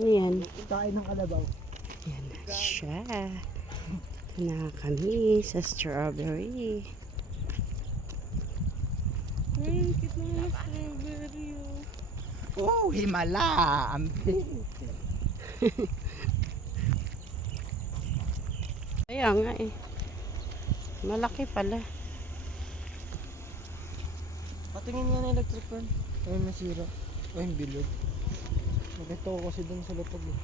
Ayan. Kain ng kalabaw. Ayan na siya. Ito na kami sa strawberry. Ay, cute na yung strawberry. Oh, himala! Ang Kaya nga eh. Malaki pala. patingin nga ng electric fan. Ay, nasira. Ay, bilog. Nakita ko kasi dun sa lapag eh.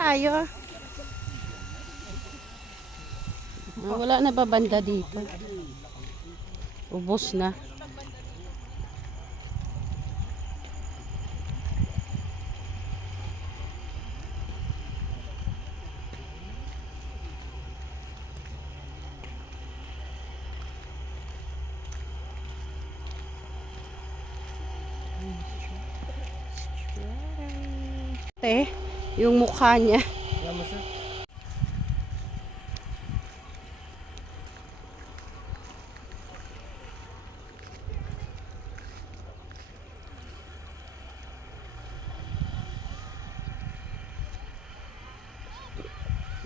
Tayo. Wala na ba banda dito? Ubos na. Yung mukha niya. Alam mo sir?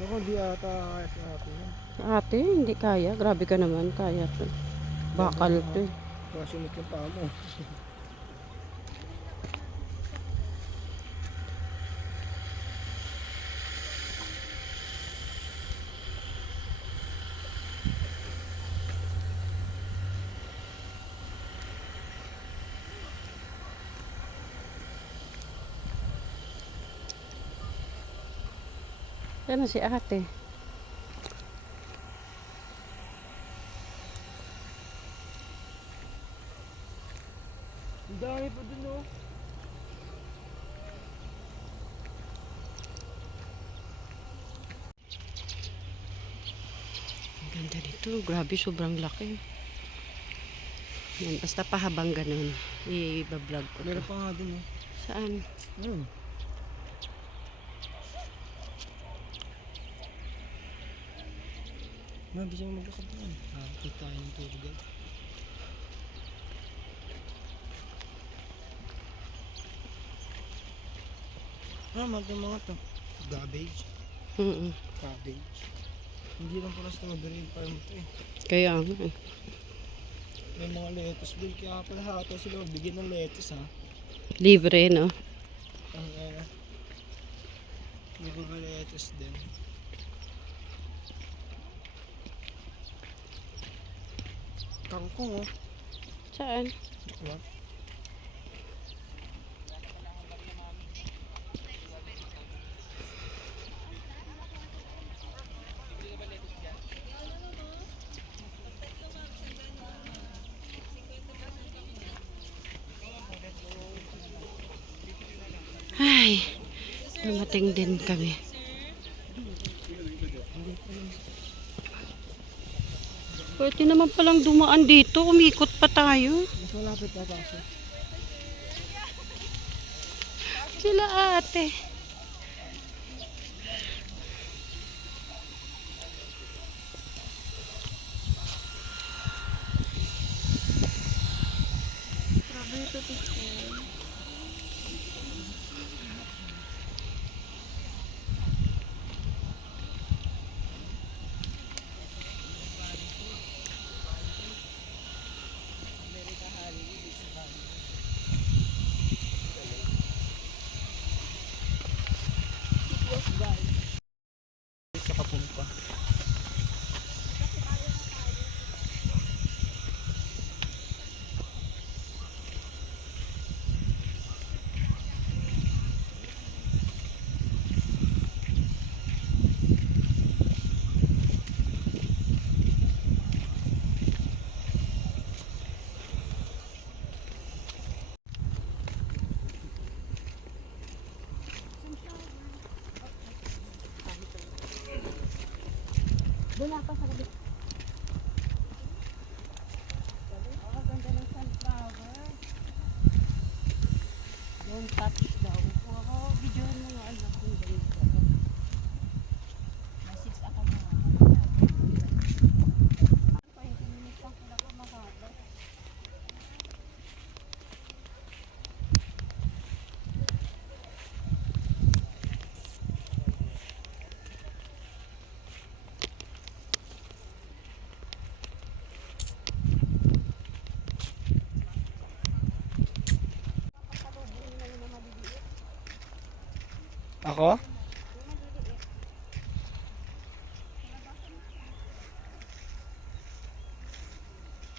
Ako di ata kaya sa atin yan. Ate, hindi kaya. Grabe ka naman. Kaya to. Bakal to eh. Masunod yung paa mo. Ano si ate? Ang dami pa dun oh. Ang ganda nito. Grabe, sobrang laki. Yan, basta pahabang ganun. I-vlog ko to. Meron pa nga dun oh. Saan? Mabisa mo maglakad na. Kita tayo ng tour guide. Mga to. Garbage. Cabbage. Hindi lang pala strawberry farm to eh. Kaya nga eh. May mga lettuce din. Kaya pala hata sila bigyan ng lettuce ha. Libre, no? May mga lettuce din. Kangkong oh. Saan? What? Ay, dumating din kami. Pwede naman palang dumaan dito. Umikot pa tayo. Mas malapit na kaso. Sila ate. Grabe ito picture. Sa Kapumpa. Wala pa sa gabi. Oh, ganda ng sunflower. Don't touch daw. Wow, videohan mo nga anak kong ganito. Message ako mga. Ay, hindi pa sila pa mahaba. Ako?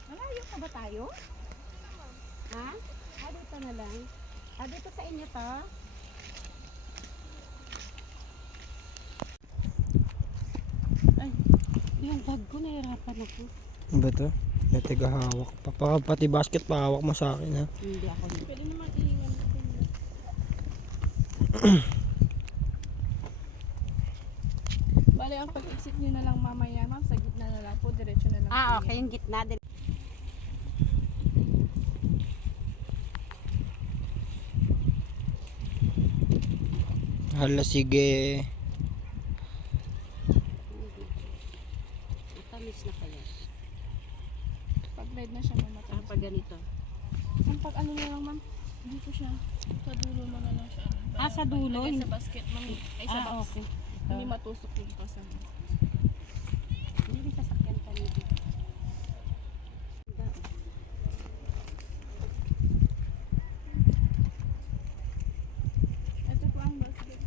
Malayo pa ba tayo? Ha? Dito na lang. Dito sa inyo to? Ay, yung bag ko nahirapan ako. Ano ba to? May tigahawak pa. Pati basket pa hawak mo sa akin ha. Hindi ako. Pwede naman iingan natin. Bale, ang pag-exit nyo na lang mamaya, ma'am, sa gitna na lang po, diretso na lang. po Okay, yan. yung gitna din. Hala, sige. Matamis na kaya. Pag red na siya, ma'am, matamis. Pag ganito. Ang pag ano na lang, ma'am, dito siya. Sa dulo mo na lang siya. Sa dulo? Lagay sa basket, ma'am. Ay, sa box. Okay. Hindi matusok yung pasan. Hindi sasakyan pa nito. Ito po ang basket.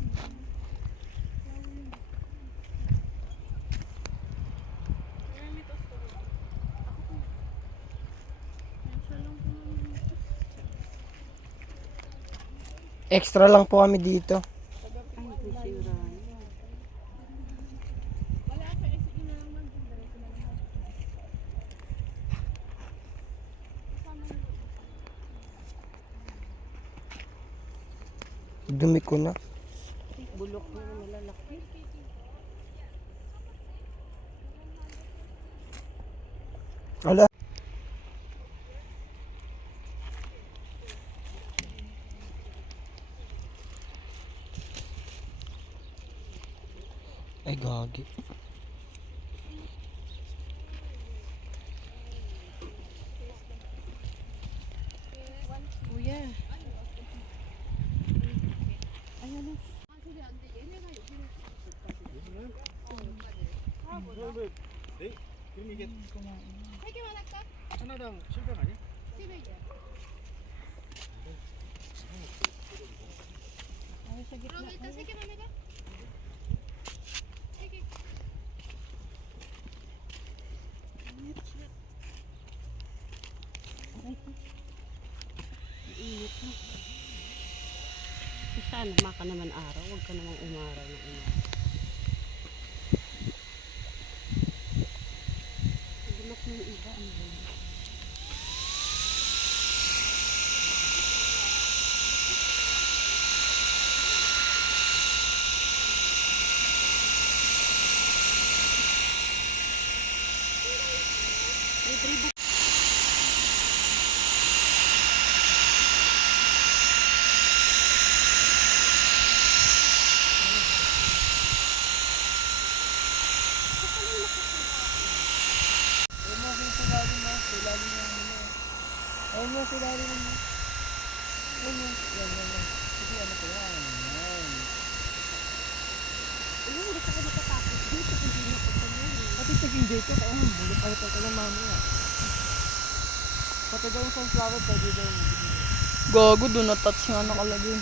Extra lang po kami dito. Ay, kusira. Wala sa exit nyo na lang, ma'am. Diretso na lang. Dumi ko na. Bulok na malalaki. Hala. Ay, gagi. Kuya. Ayan na. Ay, sa gitna. Init na. Sana maka naman araw, huwag ka namang umaraw na umaraw. Gumak yung iba, ano ba yun? Ayun mo, sila rin mo. Ayun mo. Yan. Kasi ano ko yan. Yan. Ayun, gusto ko matatapos dito, hindi na ko pa yun. Pati nag-enjoy ko. Kaya bulot pa ito ka lang mamaya. Pati daw yung sunflower, pwede daw yung Gago, do not touch nga nakalagay.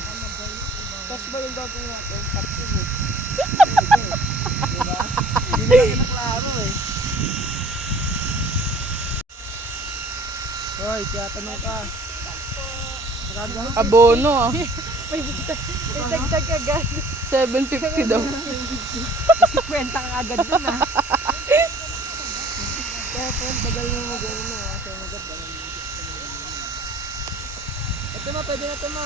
tapos ba yung gagawin natin? Tapos eh. Diba? Hindi na lang kinaklaro eh. Hoy, kaya tanong ka. Marami ako. Abono ah. May dagdag agad. 750 daw. Kasi kwenta ka agad dun ah. Kaya po, bagal mo mag-ano mo. Kaya mag-ano mo. Ito mo, pwede na ito mo.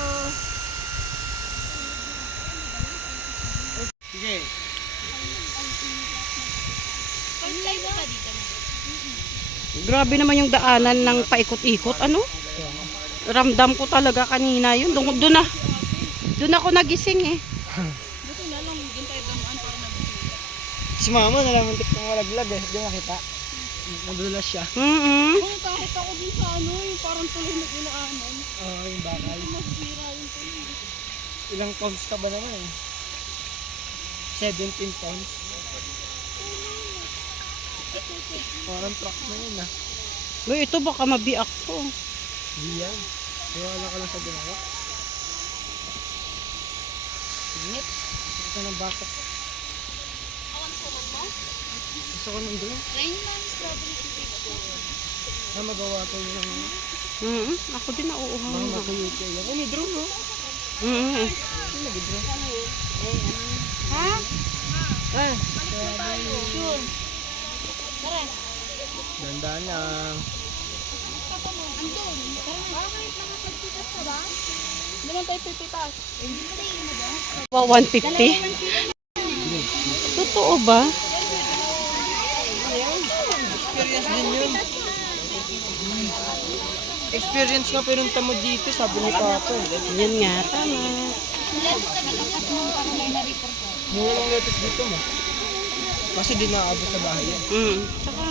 Sige. Grabe naman yung daanan ng paikot-ikot. Ano? Ramdam ko talaga kanina yun. Doon ako nagising eh. Buti na lang, hindi tayo damaan para nabisita. Si mama nalamuntik ng malaglag eh. Di mo nakita? Nadulas siya. Kung takot ako dun sa ano, yung parang tuloy na inaanan. Oo, yung bakal. Masira yung tuloy. Ilang tons ka ba naman eh? 17 tons. Parang truck na yun ah. Uy, ito baka mabiak to. Hindi yan. Wala ka lang sa ginawa. Init. Ito ng bata. Gusto ko nung drone. Magawa ko yun ng Ako din nauuhaw. mga matuyo ko yan. May drone, no? Ano nag-drone? Ha? Ah! Dandaan lang. Naman tayo pipitas. 150? Totoo ba? Experience din yun. Experience nga pero yung tamo dito, sabi ni Papa. Yun nga, tama. Mura lang lettuce dito mo. Kasi di naaabot sa bahay yan. Tsaka,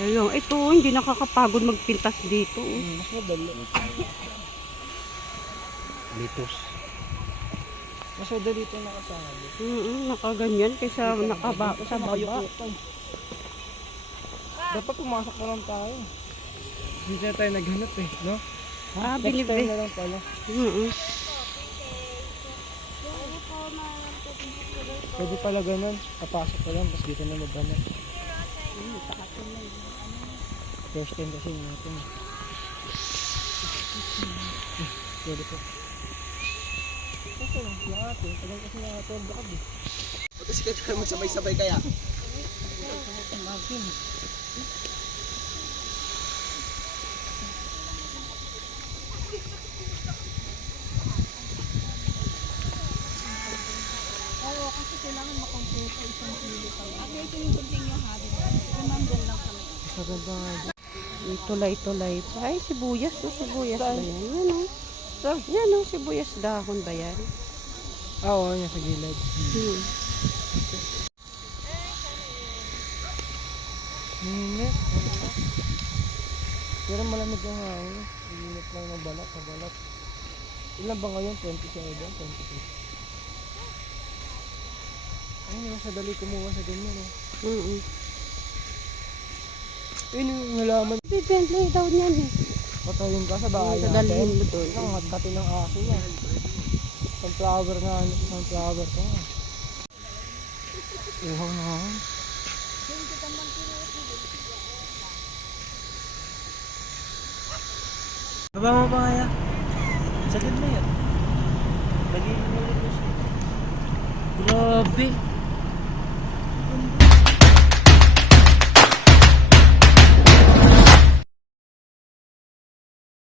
ayun, ito, hindi nakakapagod magpintas dito. Mas madali. Lettuce. Mas madali ito nakasali. Nakaganyan kaysa nakaba sa baba. Dapat pumasok na lang tayo. Hindi na tayo naghanap eh, no? Next time Binibili. na lang pala. Pwede pala ganun. Papasok ka lang, tapos dito na maghanap. First time kasi natin. Pwede po. Kasi lang sila ate. Tagal kasi na ate ang bakad eh. Kasi kaya magsabay-sabay kaya. Sa ganda nga. May tulay-tulay pa. Ay, sibuyas. Sibuyas ba yan? Yan o. Yan o, sibuyas dahon ba yan? Oo, yan sa gilid. Minit. Pero malamig ang hangin. Minit lang ng balat, sa balat. Ilan ba ngayon? 27? 26. Ay, naman sa dali kumuha sa ganyan eh. Yun yung halaman. Bigyan daw niyan eh. Patayin ka sa bahay Dadalhin mo doon. Ang matati ng aso niya. Sunflower nga, sunflower ko nga. Uhaw na nga. Baba mo pa kaya? Sagad na yan. Lagi mo ulit. Grabe.